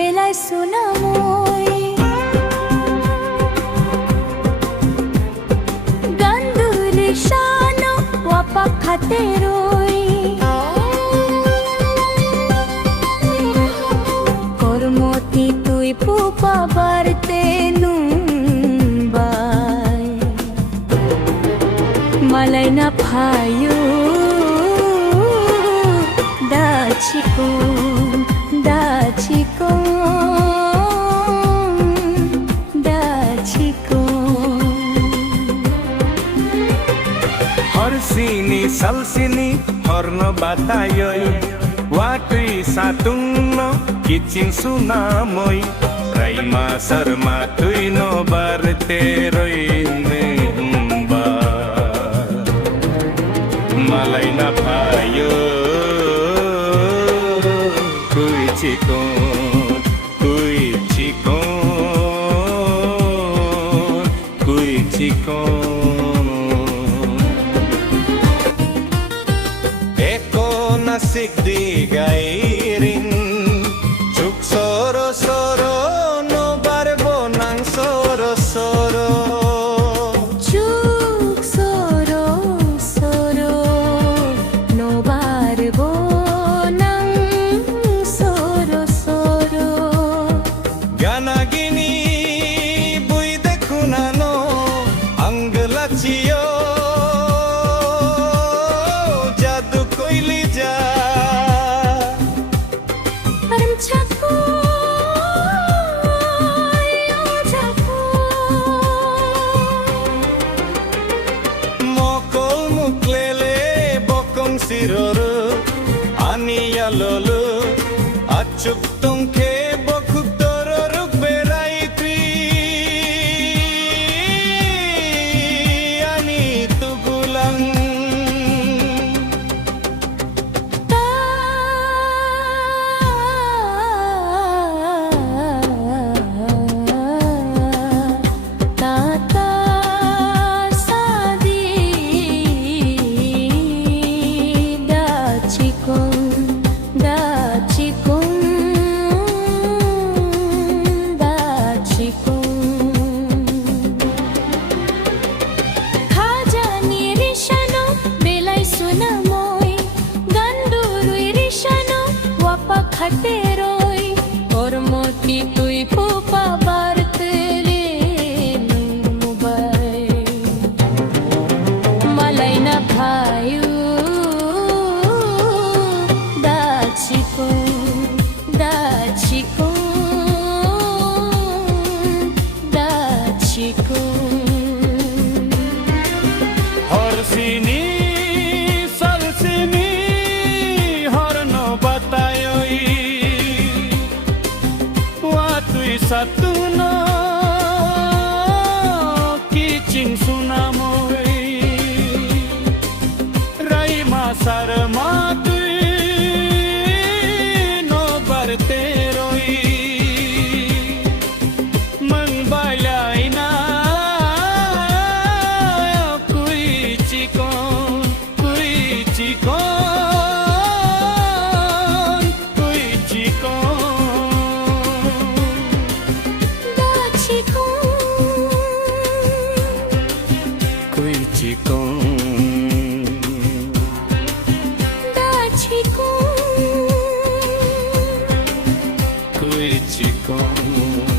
পেলাইছো না মই গান্দুলি শানো ওয়াপা খাতে রই করমতি তুই পুপা বারতে নুম্বাই মালাই না ফায়ু Horsini salsini horno batayoi Watui satunno kicin sunamoi Raima sarma tui no barteroi nemba Malay na payo Kui chikon, kui chikon, kui chikon Nasik di gairin Chuk soro soro no barbo nang soro soro Chuk soro soro no barbo nang soro soro Gana gini bui dekhuna no angla chiyo jadu koili ja Siroro aniya lolo achuk tongke bokuk tororuk beraitri ani tugulang খাতে রই করমতি তুই পোপা বারতে লে নুবাই মালাই না Vayu দাচিকো দাচিকো দাচিকো Horsini salsini horno batayoi Watui satuno kicin sunamoi Raima sarma tui no barteroi Mangbalai na kui chikon kui chikon kui chikon Kui chikon Kui chikon